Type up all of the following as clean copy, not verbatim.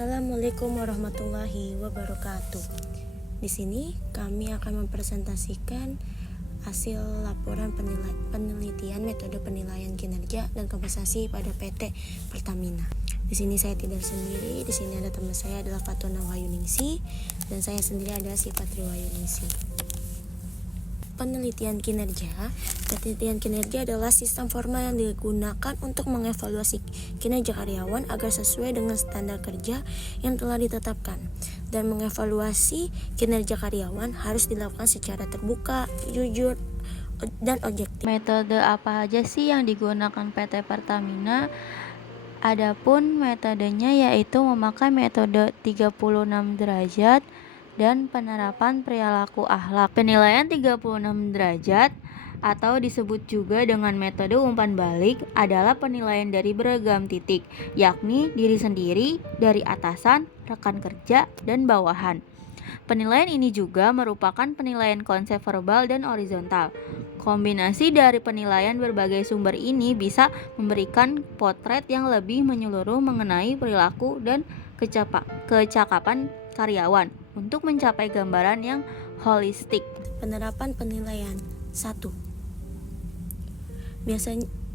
Assalamualaikum warahmatullahi wabarakatuh. Di sini kami akan mempresentasikan hasil laporan penelitian metode penilaian kinerja dan kompensasi pada PT Pertamina. Di sini saya tidak sendiri, di sini ada teman saya adalah Fatona Wahyu-Ningsih dan saya sendiri adalah Sipatri Wahyu-Ningsih. Penelitian kinerja adalah sistem formal yang digunakan untuk mengevaluasi kinerja karyawan agar sesuai dengan standar kerja yang telah ditetapkan. Dan mengevaluasi kinerja karyawan harus dilakukan secara terbuka, jujur, dan objektif. Metode apa aja sih yang digunakan PT Pertamina? Adapun metodenya yaitu memakai metode 36 derajat dan penerapan perilaku akhlak. Penilaian 36 derajat atau disebut juga dengan metode umpan balik adalah penilaian dari beragam titik, yakni diri sendiri, dari atasan, rekan kerja, dan bawahan. Penilaian ini juga merupakan penilaian konsep verbal dan horizontal. Kombinasi dari penilaian berbagai sumber ini bisa memberikan potret yang lebih menyeluruh mengenai perilaku dan kecakapan karyawan untuk mencapai gambaran yang holistik. Penerapan penilaian 1.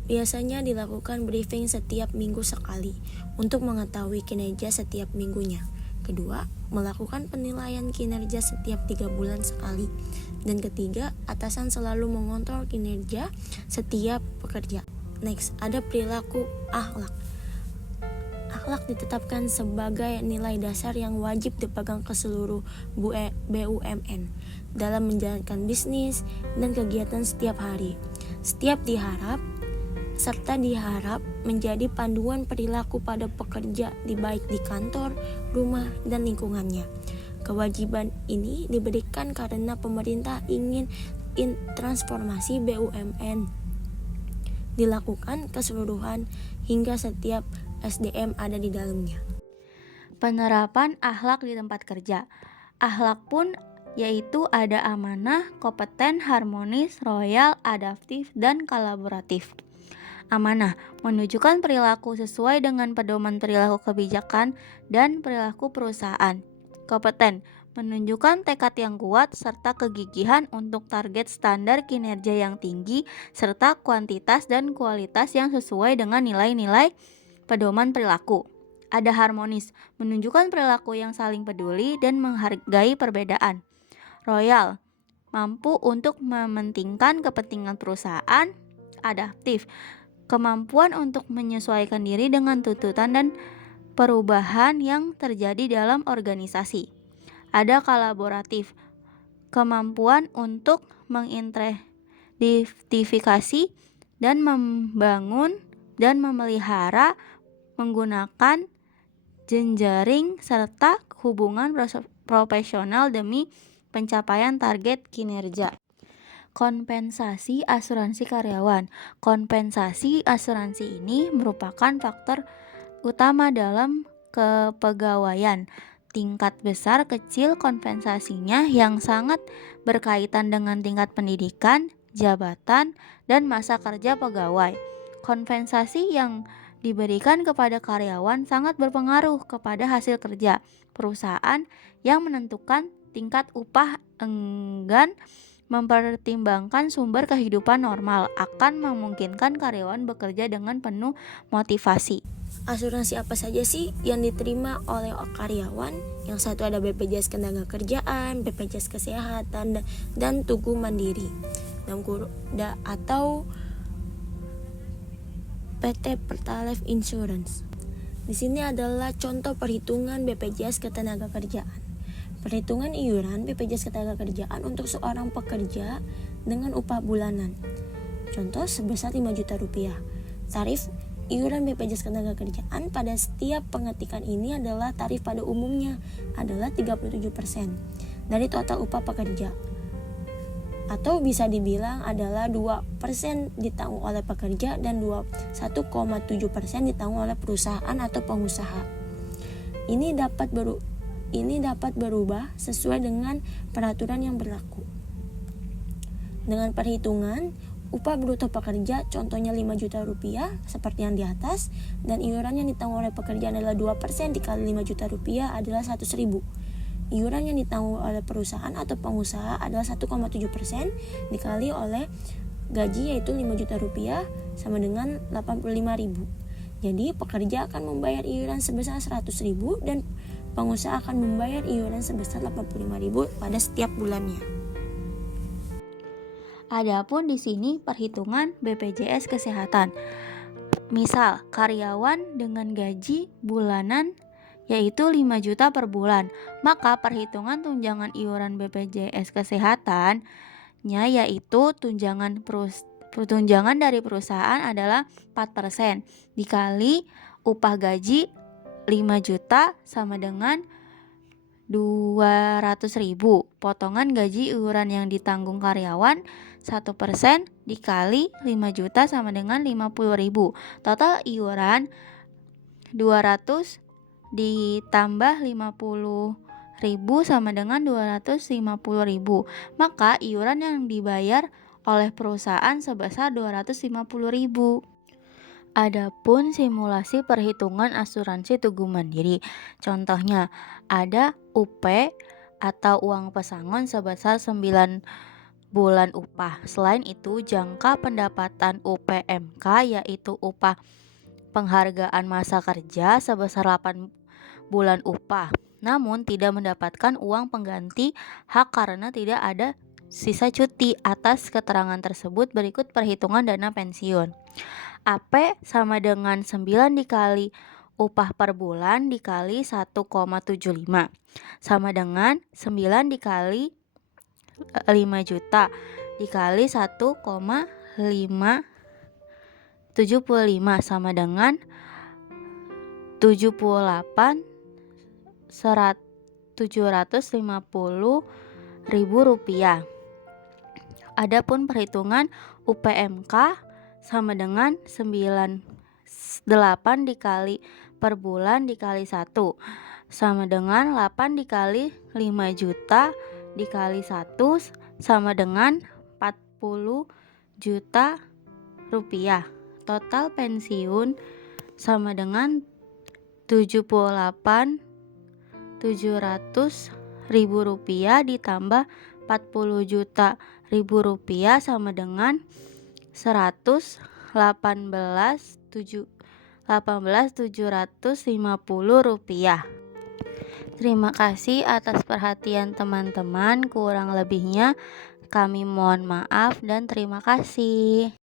Biasanya dilakukan briefing setiap minggu sekali untuk mengetahui kinerja setiap minggunya. Kedua, melakukan penilaian kinerja setiap 3 bulan sekali. Dan ketiga, atasan selalu mengontrol kinerja setiap pekerja. Next, ada perilaku akhlak. Akhlak ditetapkan sebagai nilai dasar yang wajib dipegang ke seluruh BUMN dalam menjalankan bisnis dan kegiatan setiap hari. Diharap menjadi panduan perilaku pada pekerja baik di kantor, rumah, dan lingkungannya. Kewajiban ini diberikan karena pemerintah ingin transformasi BUMN dilakukan keseluruhan hingga setiap SDM ada di dalamnya. Penerapan akhlak di tempat kerja. Akhlak pun yaitu ada amanah, kompeten, harmonis, royal, adaptif, dan kolaboratif. Amanah menunjukkan perilaku sesuai dengan pedoman perilaku kebijakan dan perilaku perusahaan. Kompeten menunjukkan tekad yang kuat serta kegigihan untuk target standar kinerja yang tinggi serta kuantitas dan kualitas yang sesuai dengan nilai-nilai pedoman perilaku. Ada harmonis, menunjukkan perilaku yang saling peduli dan menghargai perbedaan. Royal, mampu untuk mementingkan kepentingan perusahaan. Adaptif, kemampuan untuk menyesuaikan diri dengan tuntutan dan perubahan yang terjadi dalam organisasi. Ada kolaboratif, kemampuan untuk mengidentifikasi dan membangun dan memelihara menggunakan jejaring serta hubungan profesional demi pencapaian target kinerja. Kompensasi asuransi karyawan. Kompensasi asuransi ini merupakan faktor utama dalam kepegawaian. Tingkat besar kecil kompensasinya yang sangat berkaitan dengan tingkat pendidikan, jabatan, dan masa kerja pegawai. Kompensasi yang diberikan kepada karyawan sangat berpengaruh kepada hasil kerja perusahaan yang menentukan tingkat upah. Enggan mempertimbangkan sumber kehidupan normal akan memungkinkan karyawan bekerja dengan penuh motivasi. Asuransi apa saja sih yang diterima oleh karyawan? Yang satu ada BPJS Ketenagakerjaan, BPJS Kesehatan, dan Tugu Mandiri atau PT Pertalite Insurance. Di sini adalah contoh perhitungan BPJS Ketenagakerjaan. Perhitungan iuran BPJS Ketenagakerjaan untuk seorang pekerja dengan upah bulanan. Contoh sebesar 5 juta rupiah. Tarif iuran BPJS Ketenagakerjaan pada setiap pengetikan ini adalah tarif pada umumnya adalah 37% dari total upah pekerja. Atau bisa dibilang adalah 2% ditanggung oleh pekerja dan 1,7% ditanggung oleh perusahaan atau pengusaha. Ini dapat berubah sesuai dengan peraturan yang berlaku. Dengan perhitungan upah bruto pekerja contohnya 5 juta rupiah seperti yang di atas, dan iuran yang ditanggung oleh pekerjaan adalah 2% dikali 5 juta rupiah adalah 100.000. Iuran yang ditanggung oleh perusahaan atau pengusaha adalah 1,7% dikali oleh gaji yaitu 5 juta rupiah sama dengan 85.000. Jadi pekerja akan membayar iuran sebesar 100.000 dan pengusaha akan membayar iuran sebesar 85.000 pada setiap bulannya. Adapun di sini perhitungan BPJS Kesehatan. Misal, karyawan dengan gaji bulanan yaitu 5 juta per bulan, maka perhitungan tunjangan iuran BPJS Kesehatannya yaitu tunjangan dari perusahaan adalah 4% dikali upah gaji 5 juta sama dengan 200.000. Potongan gaji iuran yang ditanggung karyawan 1% dikali 5 juta sama dengan 50.000. Total iuran 200 ditambah 50.000 sama dengan 250.000. Maka iuran yang dibayar oleh perusahaan sebesar 250.000. Adapun simulasi perhitungan asuransi Tugu Mandiri. Contohnya, ada UP atau uang pesangon sebesar 9 bulan upah. Selain itu, jangka pendapatan UPMK yaitu upah penghargaan masa kerja sebesar 8 bulan upah. Namun tidak mendapatkan uang pengganti hak karena tidak ada sisa cuti. Atas keterangan tersebut berikut perhitungan dana pensiun. AP sama dengan 9 dikali upah per bulan dikali 1,75 sama dengan 9 dikali 5 juta dikali 1,575 sama dengan 750.000 rupiah. Adapun perhitungan UPMK sama dengan 8 dikali per bulan dikali 1 sama dengan 8 dikali 5 juta dikali 1 sama dengan 40 juta rupiah. Total pensiun sama dengan 78.700.000 rupiah ditambah 40 juta rupiah sama dengan 18.750 rupiah. Terima kasih atas perhatian teman-teman. Kurang lebihnya kami mohon maaf dan terima kasih.